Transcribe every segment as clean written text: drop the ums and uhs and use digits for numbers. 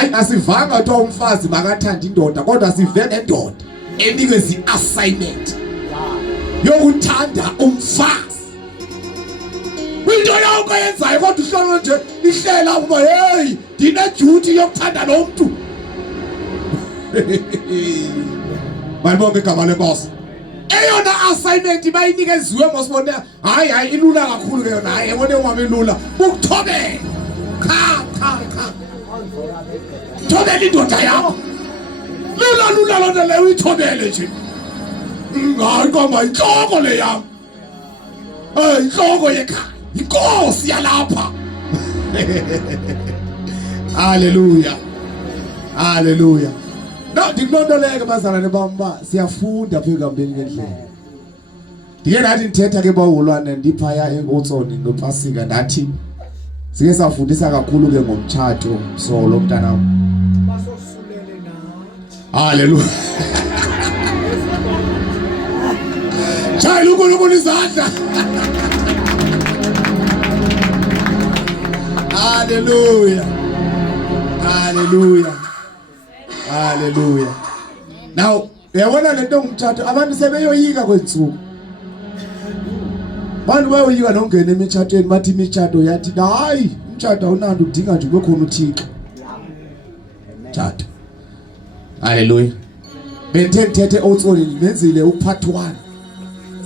hayi asivanga kuthiwa umfazi makathanda indoda kodwa sive nendoda enikeza i-assignment yokuthanda umfazi into yonke yenzayo kodwa uhlolo nje ihlela ukuba hey ndine-duty yokuthanda lo muntu. Balibonke igama lenkosi. Eyona assignment bayinikeziwe mosibone hayi ilula kakhulu ke yona hayi yabone umama ilula ukuthobela kha thobela indoda yakho lula lona le uyithobele nje ngayi kwamba inhloko le yami inhloko yekhaya inkosi yalapha. Haleluya haleluya. No ndikulondoleke bazalwane bami ba siyafunda phela kambeni ngendlela. Ndike nathi nithetha ke bawulwane ndiphaya eNkotsoni ngopasika nathi sike safundisa kakhulu ke ngomtshato so lo mntanami basosulele nathi. Haleluya. Chayela uNkulunkulu izandla. Haleluya haleluya haleluya. Now uyabona lento ngumtshato abantu sebeyoyika kwensuku. Abantu bayoyika nongena emitshatweni bathi imitshato yathi hayi umtshato awunandi udinga nje kube khona uThixo. Mtshato. Haleluya. Benthethe otsoni menzile upart 1.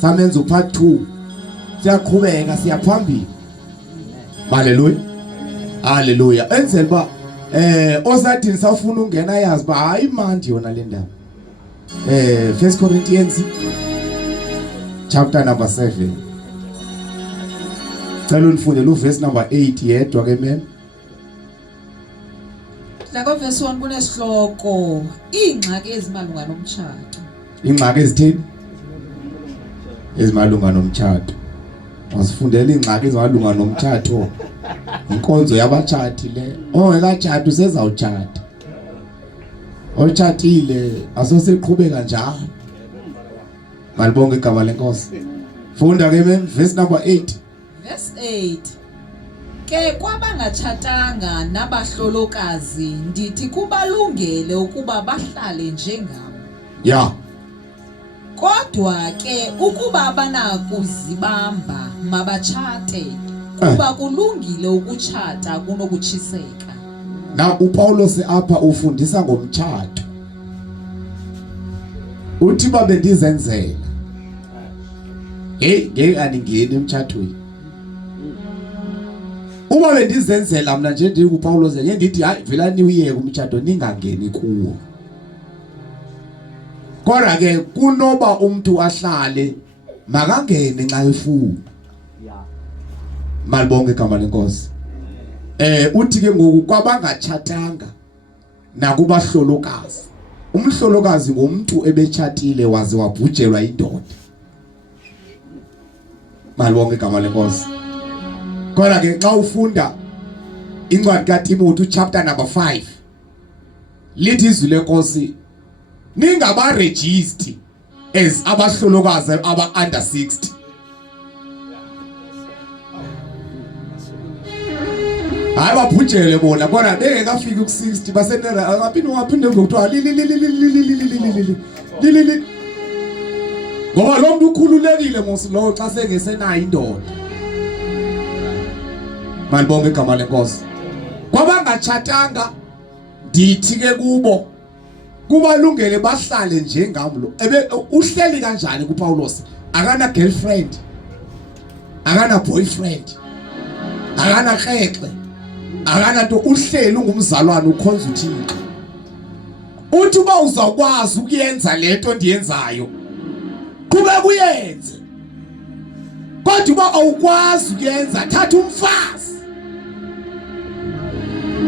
Samenza upart 2. Siyaqhubeka siyaphambili. Haleluya. Haleluya. Enzela ba osathi nisafuna ungena yazi ba hayi manje yona le ndaba. 1 Corinthians chapter number 7. Cela unifunde lo verse number 8 yedwa ke mem. La ko verse 1 kunesihloko ingxaki ezimalunga nomtshato. Ingxaki ezithini? Ezimalunga nomtshato. Wasifundela ingxaki ezimalunga nomtshato. Inkonzo yabatshati le. Ongekatshati usezawutshata. Otshatile asoseqhubeka njalo. Malibonke igama lenkosi. Funda ke verse number 8. Verse 8. Ke kwabangatshatanga nabahlolokazi ndithi kubalungele ukuba bahlale njengam. Yeah. Kodwa ke ukuba abanakuzibamba mabatshate kuba kulungile ukutshata kunokutshiseka. Now uPaulos apha ufundisa ngomtshato. Uthi babe ndizenzela. Ngeke aningeni emtshatweni. Uma bendizenzela mina nje ndithi uPaulos yeke ndithi hayi vela niwuyeke umtshato ningangeni kuwo. Kodwa ke kunoba umuntu ahlale makangene nxa efuna. Malibonke igama lenkosi. Uthi ke ngoku kwabangatshatanga nakubahlolokazi. Umhlolokazi ngumuntu ebetshatile waze wabhujelwa indoda. Malibonke igama lenkosi. Kodwa ke xa ufunda incwadi kaTimothi chapter number 5 lithi izwi lenkosi ningaba register as abahlolokazi aba under 60. Hayi babhujele bona kodwa bengekafiki ku60 basenera akaphinde ngokuthiwa li ngoba lo muntu ukhululekile mos lo xa sengesenayo indoda. Malibonke igama lenkosi. Kwabangatshatanga ndithi ke kubo kubalungele bahlale njengamlo. Uhleli kanjani kuPaulos? Akana girlfriend, akana boyfriend, akana khekhe, akana nto, uhleli ungumzalwane ukhonza uThixo. Uthi uba uzakwazi ukuyenza lento ndiyenzayo qhubeka kuyenze. Kodwa uba awukwazi ukuyenza thatha umfazi.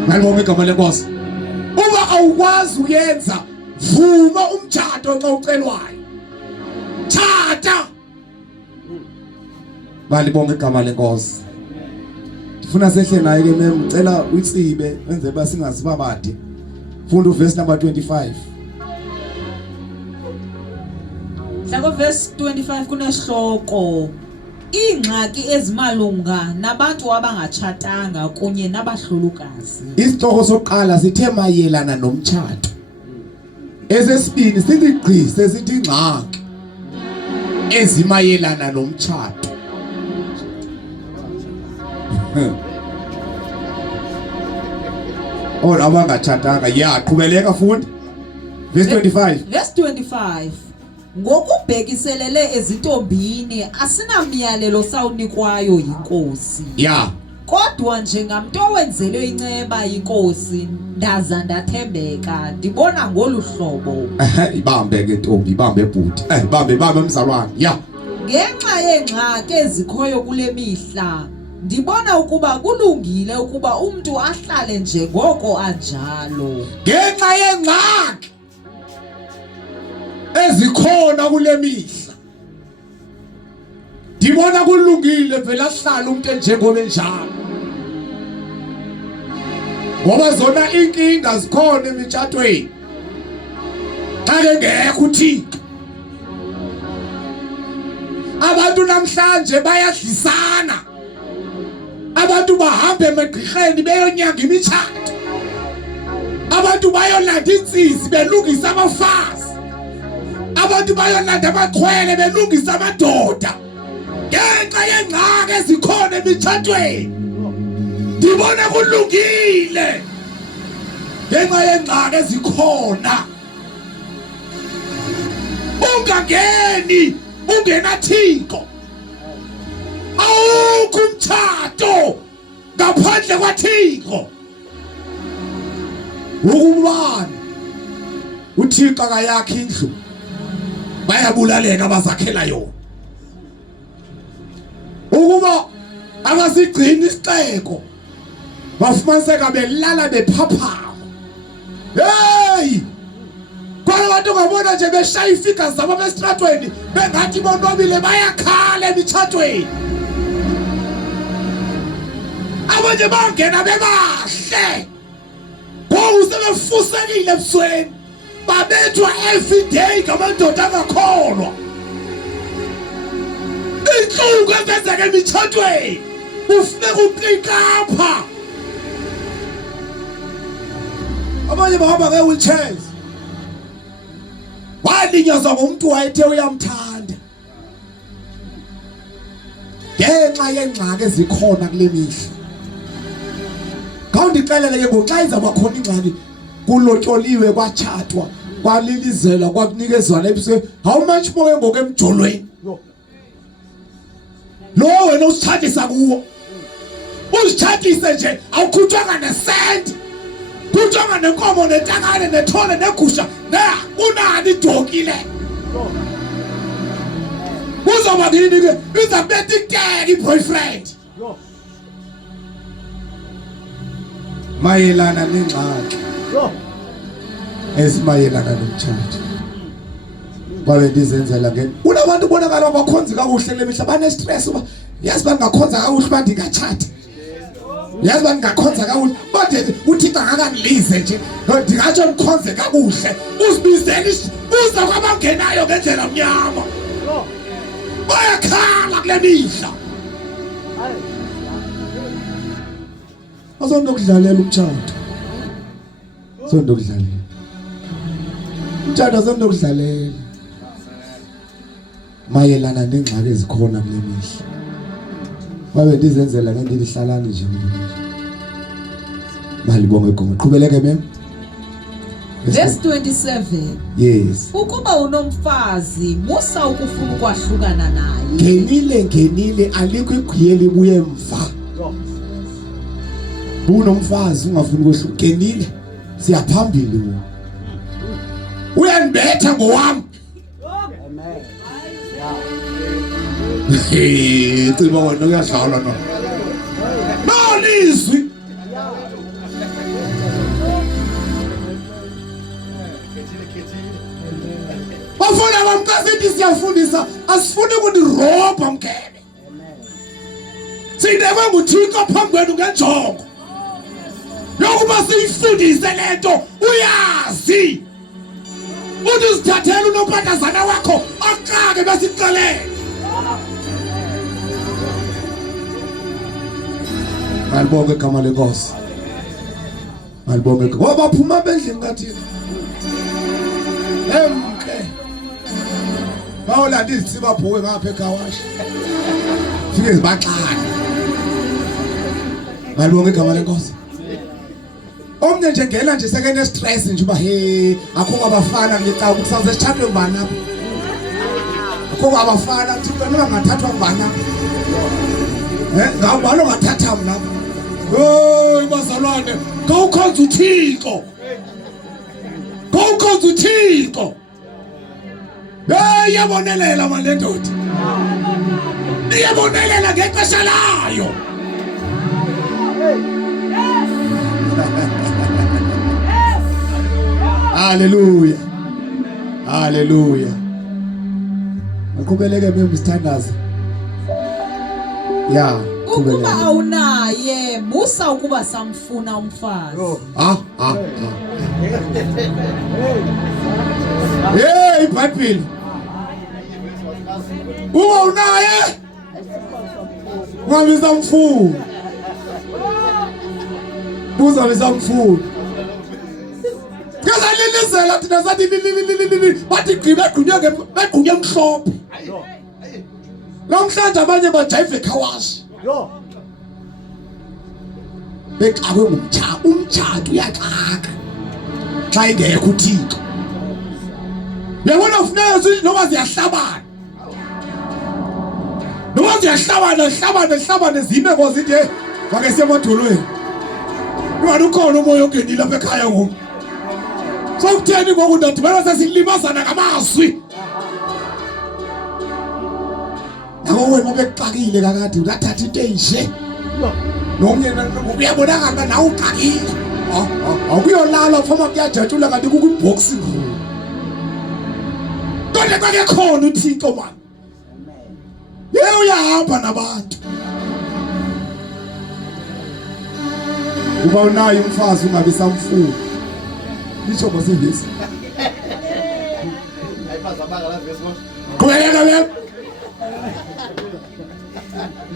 Malibonke igama lenkosi. Uba awukwazi ukuyenza vuma umtshato xa ucelwayo. Tshata. Malibonke igama lenkosi. Ndifuna sehle naye ke ngicela uyitsibe wenze ba singaziba bade. Funda uverse number 25. La ko verse 25 kunesihloko Iingxaki ezimalunga nabantu abangatshatanga kunye nabahlolokazi. Isihloko sokuqala sithe mayelana nomtshato. Esesibini sithi gqi sesithi ingxaki ezimayelana nomtshato. Ora abangatshatanga yaqhubeleka fundi. Verse 25. Verse 25. Ngokubhekiselele ezintombini asinamyalelo sawunikwayo yinkosi. Yeah. Kodwa njengamntu owenzelwe inceba inkosi ndaza ndathembeka ndibona ngolu hlobo. Ibambe ke ntombi, ibambe bhuti. Ibambe mzalwane. Yeah. Ngenxa yeengxaki ezikhoyo kule mihla ndibona ukuba kulungile ukuba umuntu ahlale njengoko anjalo. Ngenxa yeengxaki ezikhona kule mihla ndibona kulungile vele ahlala umuntu njengoba enjalo. Ngoba zona inkinga zikhona emitshatweni xa ngekho uThixo. Abantu namhlanje bayadlisana. Abantu bahamba emagqirheni beyonyanga imitshato. Abantu bayolanda insisi belungisa abafazi. Abantu bayolanda amaxhwele belungisa amadoda. Ngenxa yeengxaki ezikhona emitshatweni ndibona kulungile. Ngenxa yeengxaki ezikhona ungangeni ungenaThixo. Awukho umtshato ngaphandle kwaThixo. Ukubani uThixo akayakhi indlu bayabulaleka abazakhela yona. Ukuba abasigcina isixeko bafumaniseka belala bephaphama. Hey! Kwala bantu ngabona nje beshaya ifika zabo besitratweni bengathi bonwabile bayakhala emitshatweni. Abanye bangena bebahle. Ngoku sebefusekile ebusweni. Babethwa every day ngamadoda angakholwa. Inhlungu ezenzeka emitshatweni ufuneka uqikapha. Abanye bahamba nge-wheelchairs. Walinyazwa ngomuntu wayethe uyamthanda. Ngenxa yeengxaki ezikhona kule mihla. Khawundixelele ke ngoxa izaba khona ingxaki kulotyoliwe kwatshatwa kwalilizelwa kwakunikezwana ebusweni. How much more ke ngoku emjolweni? Lo wena usithathisa kuwo. Uzithathise nje awukhutshwanga nesenti. Khutshwanga nenkomo netakane nethole negusha unani idokile. Uzoba ngini ke? Izabetha ikeke iboyfriend. Mayelana nengxaki ezimayelana nomtshato. Babe ndizenzela ngene. Unabantu bonakala abakhonzi kakuhle lemihla bane stress uba yazi bangakhonza kakuhle bandingachati. Yazi bangakhonza kakuhle manje uThixo akangilize nje. Ndingatsho ngikhonze kakuhle. Uzibizela uza kwabangenayo ngendlela mnyama. Bayakhala kule mihla. Azondokudlalela umtshato. Azondokudlalela. Umtshato azondokudlalela. Mayelana nengxaki ezikhona kule mihla. Babe ndizenzela ngendlela ihlalana nje mina. Malibonge igama. Qhubeleke mem. Verse 27. Yes. Ukuba unomfazi musa ukufuna ukwahlukana naye. Ngenile alikho igwiye libuye emva. Unomfazi ungafuni ukwehluka. Ngenile siyaphambili wona. Uyanibetha ngowami. Amen. Tsiba wena uyadlala no. Nolizwi. Bafuna bamkasithi siyafundisa asifuni ukuniroba mkebe. Sindekwe nguThixo phambi kwenu ngenjongo. Yokuba siyifundise lento uyazi. Uthi usithathela unompatazana wakho aqake besixelele. Malibonke igama lenkosi. Malibonke ngoba phuma bendlini kaThixo. Emke. Bawulanda izitsiba bhuke ngapha eKawashi. Fike zibaxana. Malibonke igama lenkosi. Omnye nje ngena nje sekene stress nje uba he akho abafana ngicaba ukuthi sasesithathwe ngubani apha. Akho abafana Thixo noma ngathathwa ngubani apha. Ngawubani ongathatha mina. Hey bazalwane, ngawukhonza uThixo. Ngawukhonza uThixo. Hey yabonelela manje ndoda. Iyabonelela ngexesha layo. Hallelujah. Hallelujah. Akubeleke bemsithandaza. Yeah. Ukuba awunaye musa ukuba samfuna umfazi. Hey iBhayibheli. Uba unaye Wabiza mfuni. Buza biza mfuni. Kaza lilizela thina sathi bathi gqibe egqunywe begqunywe emhlophe. Namhlanje abanye bajayive eKawashi. Bexakwe umtshato uyaxaka xa ingekho uThixo. Yabona ufuneka noma ziyahlabana. Noma ziyahlabana zime ngoba nje fake semadolweni. Uba ukhona umoya ongenile lapha ekhaya ngoku. Sokutheni ngoku ndadibana sesilimazana ngamazwi. Yabo wena bekuxakile kakade ulathatha into enje. Nomnye uyabonakala nawe uxakile. Awukuyolala ufama kuyajatshula kanti kuku boxing room. Kodwa kwake khona uThixo man. Yena uyahamba nabantu. Uba unayo umfazi ungabe samfuna. Lisho bosivisi. Ayifaza abanga la verse 1. Qhubeka ke.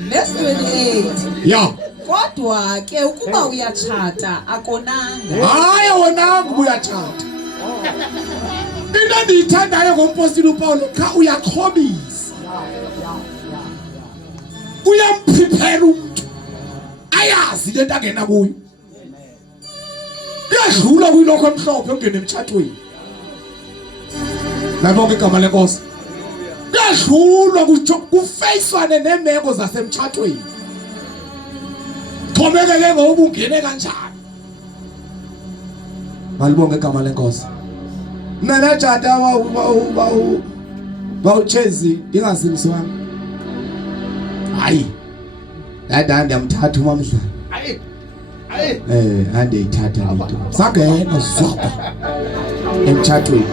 Verse 28. Yeah. Kodwa ke ukuba uyatshata akonanga. Hayi wonanga uyatshata. Into endiyithandayo ngompostile uPaul kha uyaxhobisa. Uyamprepare umuntu. Ayazi lento angena kuyo. Uyadlula kuyilokho emhlophe ongena emtshatweni. Nabonke igama lenkosi. Uyadlula kufeyiswane nemeko zasemtshatweni. Thomekeke ngoba ungene kanjani. Malibonke igama lenkosi. Mina tshata bawuchezi ingasimswami. Hayi. Dada ndiyamthatha umamdlalo. Ande ithatha lento. Sagena zwapha. Emtshatweni.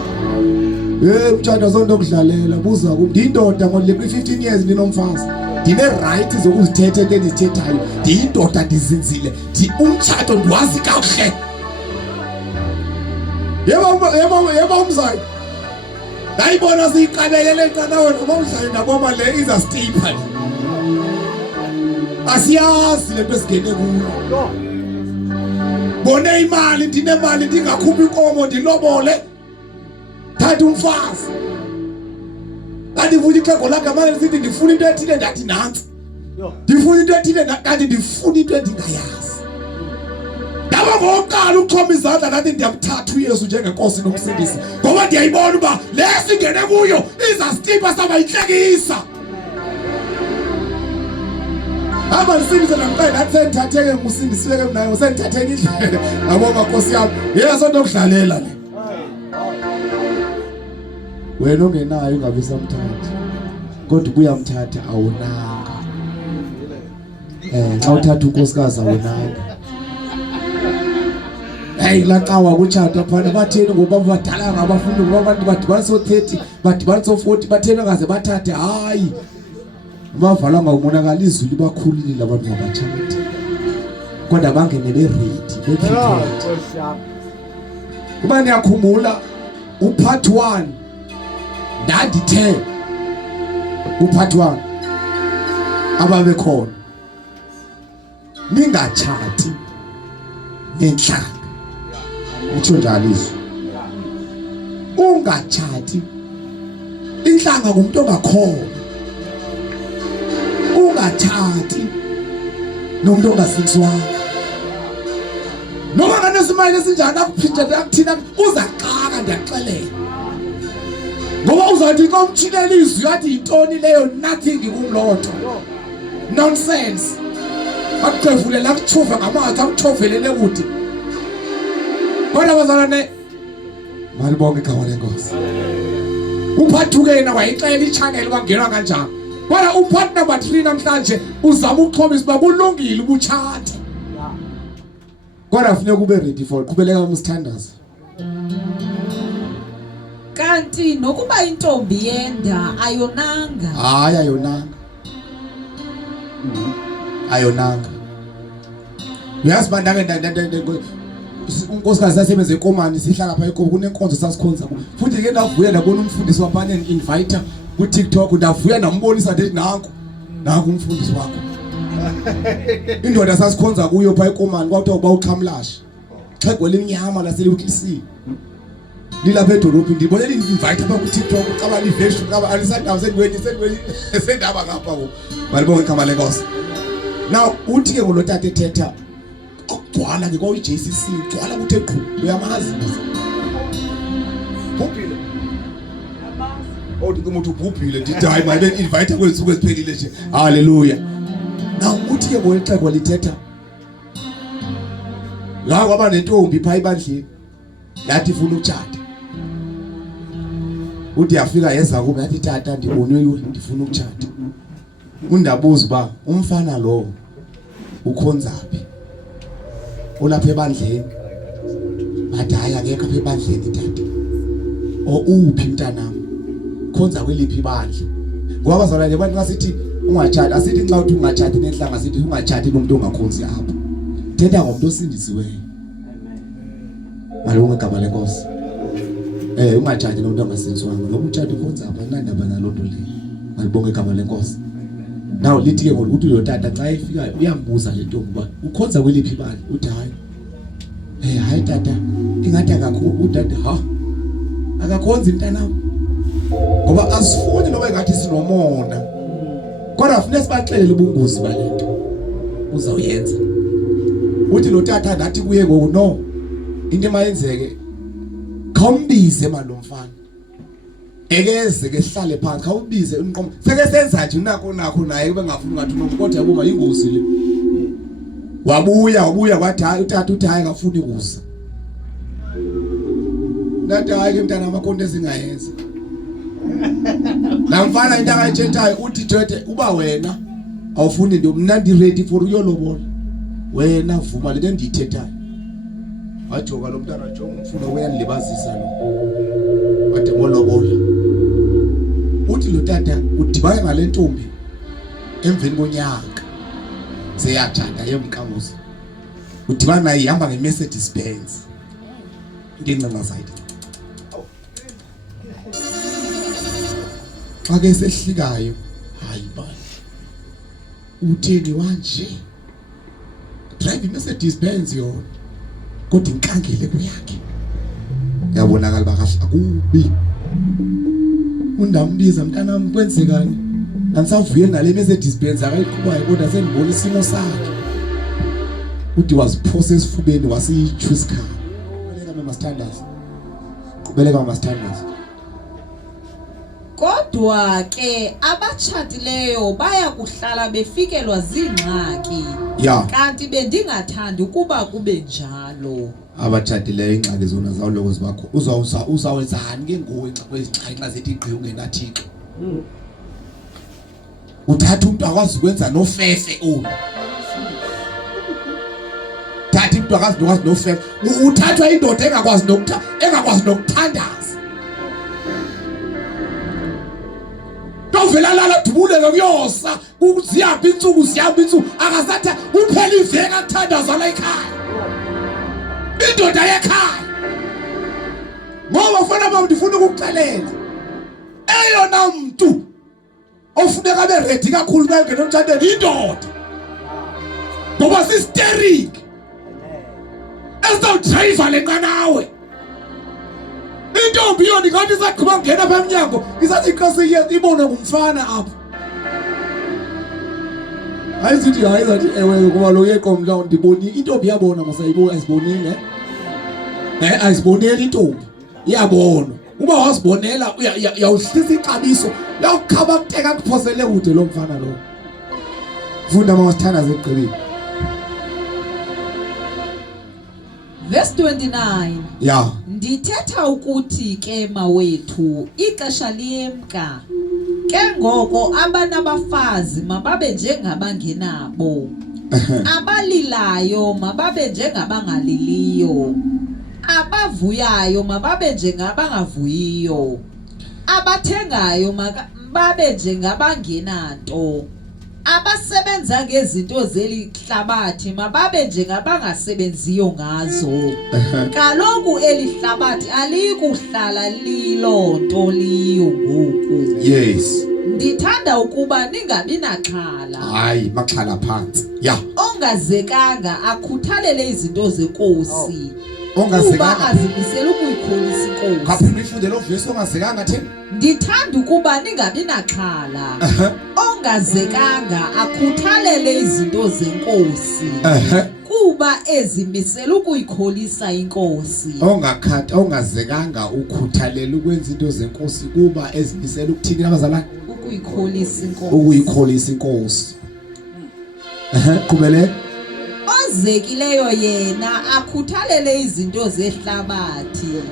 Umtshato zonke okudlalela buza ndindoda ngole 15 years ndinomfazi. Ndine right zokuzithetha into endizithethayo. Ndiyindoda ndizinzile. Umtshato ndiwazi kakuhle. Yebo umzayi. Dayibona siyiqabelele eqanawe noma umdlali naboma le iza stipha. Asiyazi lento esigene kuyo. Bone imali ndinemali ndingakhuphi inkomo ndilobole. Thatha umfazi. Kanti futhi ixhego lakhe manje sithi ndifuna into ethile ndathi nansi. Ndifuna into ethile kanti ndifuna into endingayazi. Yaba ngoqala uxhoma izandla nathi ndiyamthatha uYesu njengenkosi nomsindisi. Ngoba ndiyayibona uba lesingene kuyo izasitipa sabayinhlekisa. Aba lisindise namqela nathi sendithatheke ngusindiseke naye sendithatheke indlela. Ngabonga Nkosi yami. Yesonto okudlalela le. Wena ongenayo ungabe samthatha. Kodwa ubuyamthatha awonanga. Xa uthatha unkosikazi awonanga. Hey laqawa kuchata phana batheni ngoba badala ngabafundi ngoba abantu badibana so 30 badibana so 40 bathena kaze bathathe hayi. Bavala ngawubonakala izulu bakhulile abantu ngabachata. Kodwa bangene be-ready be-prepared. Kuba niyakhumbula upart 1 ndandithe upart 1 ababe khona ningachati nenhlanga. Utsho njalo izwi. Ungachati inhlanga kumuntu ongakhona. Ungachati nomuntu ongasizwanga. Noma ngane simanje esinjani akuphinde akuthina uzaxaka ndiyaxelela. Ngoba uzathi xa umthinela izwi yathi intoni leyo nothing kumlotho. Nonsense. Akuxevulela akuchuva ngamanzi akuchovelele kude. Kodwa bazalwane malibonke igama lenkosi. Uphathuke yena wayixela ichannel kwangena kanjani. Kodwa uphathi number 3 namhlanje uzama ukuxhobisa uba kulungile ubutshate. Kodwa kufanele kube ready for qhubeleka umsithandazo. Kanti nokuba intombi yenda ayonanga. Hayi ayonanga. Ayonanga. Uyazi bandake unkosikazi sasebenza ekomani sihlala pha eKoma kunenkonzo sasikhonza ku. Futhi ke ndavuya ndabona umfundisi wapha inviter ku TikTok ndavuya nambonisa nje nanku umfundisi wakho. Indoda sasikhonza kuyo pha ekomani kwathiwa uba uxhamlashi. Xhego lemnyama laselukisi. Lilapha edolophi ndibonela invite apha ku TikTok uqaba liveshi uqaba alisandaba sendaba ngapha ku. Malibonke igama lenkosi. Now uthi ke ngolotata ethetha ukugcwala ngekwa uJCC ugcwala kuthe qhu uyamazi. Bhubhile. Awuthi umuntu ubhubhile ndithi hayi mayibe invite kwezinsuku eziphelile nje. Hallelujah. Now uthi ke ngolixeko lithetha la kwaba nentombi pha ibandleni yathi ifuna ukutshata. Uthi yafika yeza kuba yathi tata ndibonwe ndifuna ukutshata. Undabuza uba umfana lo ukhonzaphi? Ulapha ebandleni. Bathi hayi akekho apha ebandleni tata. Uphi mntanami? Khonza kweliphi ibandla? Ngoba bazalwane abantu basithi ungachati, asithi nxa uthi ungachati nenhlanga asithi ungachati nomuntu ongakhonzi apha. Thetha ngomuntu osindisiweyo. Malibonke igama lenkosi. Ungachati nomuntu ongasindiswanga. Ngoba umtshado ukhonza apha nandaba nalonto le. Malibonke igama lenkosi. Now lithi ke ngokuthi lo tata xa efika uyambuza le ntombi uba ukhonza kweliphi ibandla? Uthi hayi. Hayi tata, ingathi akakhona utata akakhonzi mntanami. Ngoba asifuni noba engathi sinomona. Kodwa kufanele sibaxelele ubungozi balento uzawuyenza. Uthi lo tata ngathi kuye ngoku no. Into emayenzeke khawumbize manje lo mfana. Ekeze ke sihlale phansi khawubize umqomo. Seke senza nje nakho naye kube ngafuni ngathi nomkodwa yabo mayingozi le. Wabuya kwathi hayi utata uthi hayi ngafuni kusa. Nathi hayi ke mntana amakonto ezingayenza. La mfana into akayithethayo uthi Jwete uba wena awufuni nto mna ndi ready for uyolobola. Wena vuma le nto ndiyithethayo. Wajoka lo mntana nje umfuna uyanilibazisa lo. Wathi ngolobola. Uthi lo tata udibana ngale ntombi emveni konyaka. Seyatshata yemkamuzi. Udibana naye ihamba ngeMercedes Benz. Ngencinga side. Ake sehlikayo hayi bani. Utheni wanje? Drive iMercedes Benz yona. Kodwa inkangele kuyakhe. Yabonakala bakahle akubi. Undambiza mntanami kwenzekani? Angisavuye ngale Mercedes Benz akayiqhubayo kodwa sendibona isimo sakhe. Uthi waziphosa esifubeni wasiyichoose car. Qhubeleka mama standards. Kodwa ke abatshatileyo baya kuhlala befikelwa zingxaki. Kanti bendingathandi ukuba kube njalo. Abatshatileyo ingxaki zona zawuloko zibakho. Uzawenzani ke ngowe kwezingxaki xa zithi igqi ungenathixo. Uthatha umuntu akwazi ukwenza nofefe Thatha umuntu akwazi nofefe. Uthathwa indoda engakwazi nokuthandaza. Tovela lala dubuleke kuyosa uziyaphi insuku akasatha uphela iveke akuthandaza la ekhaya. Indoda yekhaya. Ngoba ufana baba ndifuna ukukuxelela. Eyona muntu ofuneka abe ready kakhulu ngene umthandeni indoda. ngoba sisteering esizawudrayiva le nqanawe. Intombi yona ingathi isaqhuba ngena apha emnyango isathi iqase ibone ngumfana apha. Ayizithi hayi zathi ewe kuba lo yeqomla ndibonile intombi yabona masayibona ayizibonile. Ayiziboneli intombi iyabona. Uba wasibonela uyawuhlisa ixabiso yawukhaba kuteka kuphosele kude lo mfana lo. Funda mawasithandaze ekugqibeni. Verse 29. Yeah. Ndithetha ukuthi ke mawethu ixesha liyemka. Ke ngoko abanabafazi mababe njengabangenabo. Abalilayo mababe njengabangaliliyo. Abavuyayo mababe njengabangavuyiyo. Abathengayo mababe njengabangenanto. Abasebenza ngezinto zelihlabathi mababe njengabangasebenziyo ngazo. Kaloku elihlabathi alikuhlala lilonto liyo ngoku. Yes. Ndithanda ukuba ningabi naxhala. Hayi maxhala phansi. Yeah. Ongazekanga akhuthalele izinto zenkosi. Ongazekanga azimisela ukuyikhulisa inkosi. Kaphinde ifunde lo verse ongazekanga thina. Ndithanda ukuba ningabi naxhala. Ongazekanga akhuthalele izinto zenkosi. Kuba ezimisela ukuyikholisa inkosi. Ongazekanga ukhuthalela ukwenza izinto zenkosi kuba ezimisela ukuthini abazalwane? Ukuyikholisa inkosi. Ukuyikholisa inkosi. Qhubele. Ozekileyo yena akhuthalele izinto zehlabathi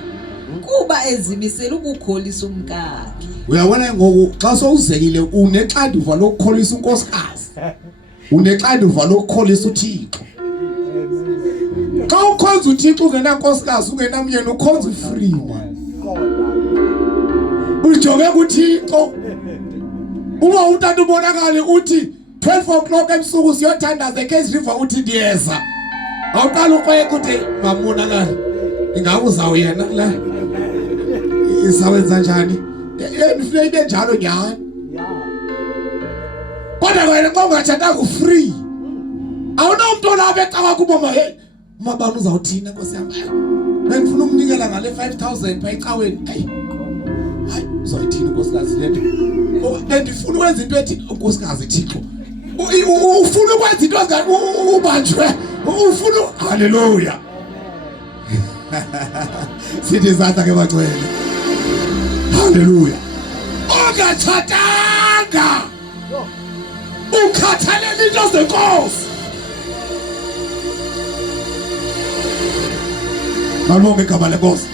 kuba ezimisela ukukholisa umkakhe. Uyabona ngoku xa sowuzekile unexanduva lokukholisa unkosikazi. Unexanduva lokukholisa uThixo. Xa ukhonza uThixo ungenankosikazi ungenamyeni ukhonza free man. Ujonge kuThixo. Uma untando ubonakale uthi 12 o'clock ebusuku siyothandaza eCape River uthi ndiyeza. Awuqala uqoye ukuthi mamonakala. Ingabe uzawuyena la. Isawenza njani? Ngifike ibe njalo nyani. Kodwa wena xa ungathandanga free. Awunomuntu olabe ecawa kuba hey mabani uzawuthina Nkosi yami. Bengifuna umnikela ngale 5000 bayicaweni. Hayi uzoyithina unkosikazi lento. Bendifuna ukwenza into ethi unkosikazi Thixo. Ufuna ukwenza into ezingani ubanjwe. Ufuna haleluya. Sithi izandla ke bacwele. Haleluya. Ongatshatanga. Ukhathalela into zenkosi. Malibonge igama lenkosi.